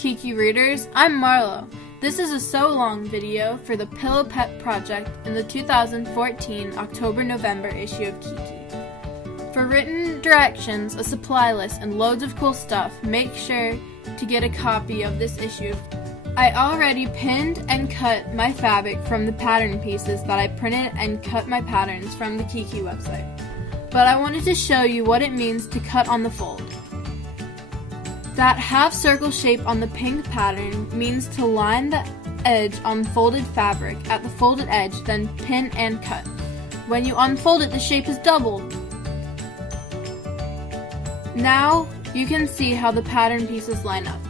Kiki readers, I'm Marlo. This is a Sew Along video for the Pillow Pet Project in the 2014 October-November issue of Kiki. For written directions, a supply list, and loads of cool stuff, make sure to get a copy of this issue. I already pinned and cut my fabric from the pattern pieces that I printed and cut my patterns from the Kiki website. But I wanted to show you what it means to cut on the fold. That half circle shape on the pink pattern means to line the edge on folded fabric at the folded edge, then pin and cut. When you unfold it, the shape is doubled. Now you can see how the pattern pieces line up.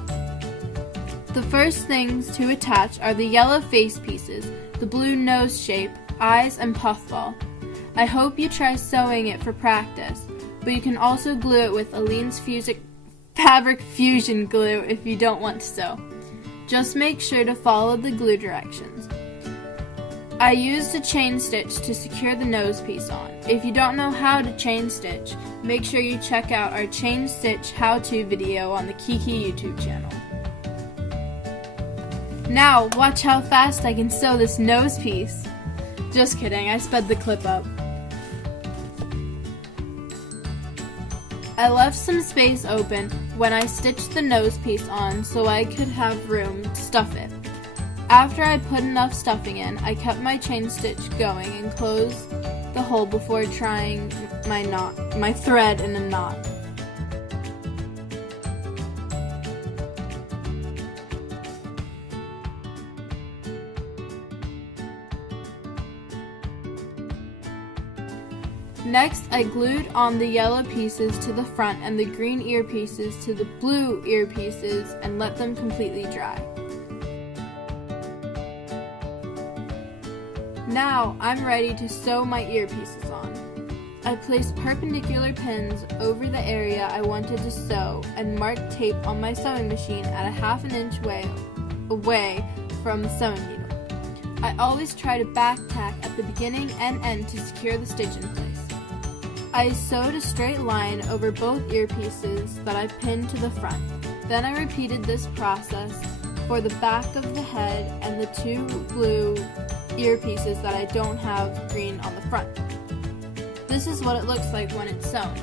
The first things to attach are the yellow face pieces, the blue nose shape, eyes, and puffball. I hope you try sewing it for practice, but you can also glue it with Aleene's Fabric Fusion glue if you don't want to sew. Just make sure to follow the glue directions. I used a chain stitch to secure the nose piece on. If you don't know how to chain stitch, make sure you check out our chain stitch how-to video on the Kiki YouTube channel. Now watch how fast I can sew this nose piece. Just kidding, I sped the clip up. I left some space open when I stitched the nose piece on so I could have room to stuff it. After I put enough stuffing in, I kept my chain stitch going and closed the hole before trying my thread in a knot. Next, I glued on the yellow pieces to the front and the green ear pieces to the blue ear pieces and let them completely dry. Now I'm ready to sew my ear pieces on. I placed perpendicular pins over the area I wanted to sew and marked tape on my sewing machine at a ½ inch away from the sewing needle. I always try to back tack at the beginning and end to secure the stitch in place. I sewed a straight line over both ear pieces that I pinned to the front. Then I repeated this process for the back of the head and the two blue ear pieces that I don't have green on the front. This is what it looks like when it's sewn.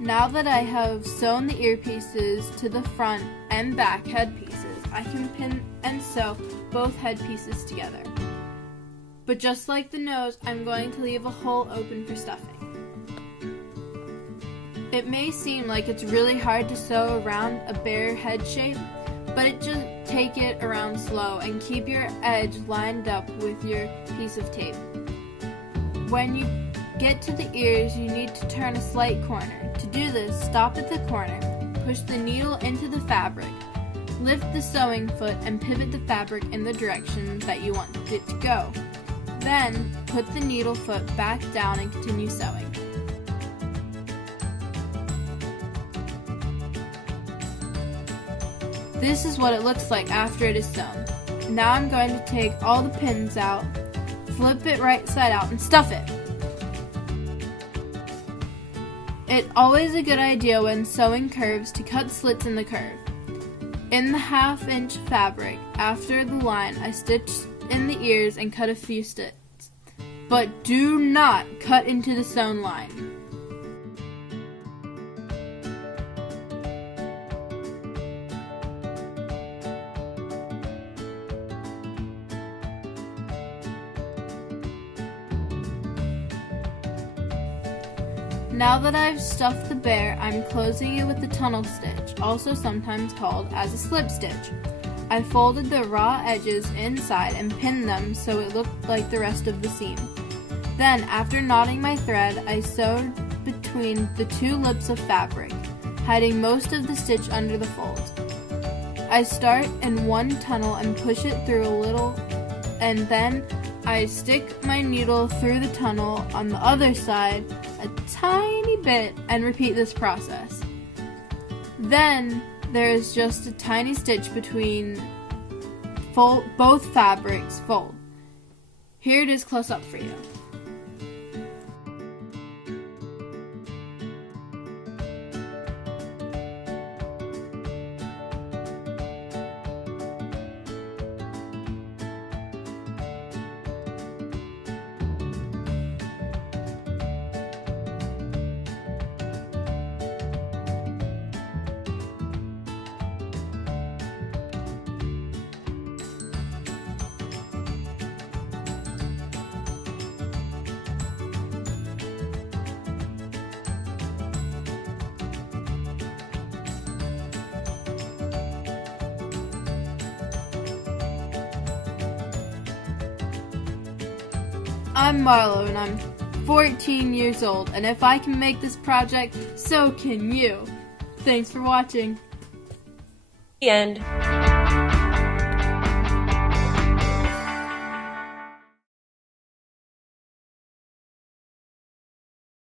Now that I have sewn the ear pieces to the front and back head pieces, I can pin and sew both head pieces together. But just like the nose, I'm going to leave a hole open for stuffing. It may seem like it's really hard to sew around a bare head shape, but just take it around slow and keep your edge lined up with your piece of tape. When you get to the ears, you need to turn a slight corner. To do this, stop at the corner, push the needle into the fabric, lift the sewing foot and pivot the fabric in the direction that you want it to go. Then, put the needle foot back down and continue sewing. This is what it looks like after it is sewn. Now I'm going to take all the pins out, flip it right side out, and stuff it. It's always a good idea when sewing curves to cut slits in the curve. In the ½ inch fabric, after the line, I stitched in the ears and cut a few stitches. But do not cut into the sewn line. Now that I've stuffed the bear, I'm closing it with the tunnel stitch, also sometimes called as a slip stitch. I folded the raw edges inside and pinned them so it looked like the rest of the seam. Then, after knotting my thread, I sewed between the two lips of fabric, hiding most of the stitch under the fold. I start in one tunnel and push it through a little, and then I stick my needle through the tunnel on the other side a tiny bit and repeat this process. Then there is just a tiny stitch between both fabrics fold. Here it is close up for you. I'm Marlo and I'm 14 years old, and if I can make this project, so can you. Thanks for watching. The end.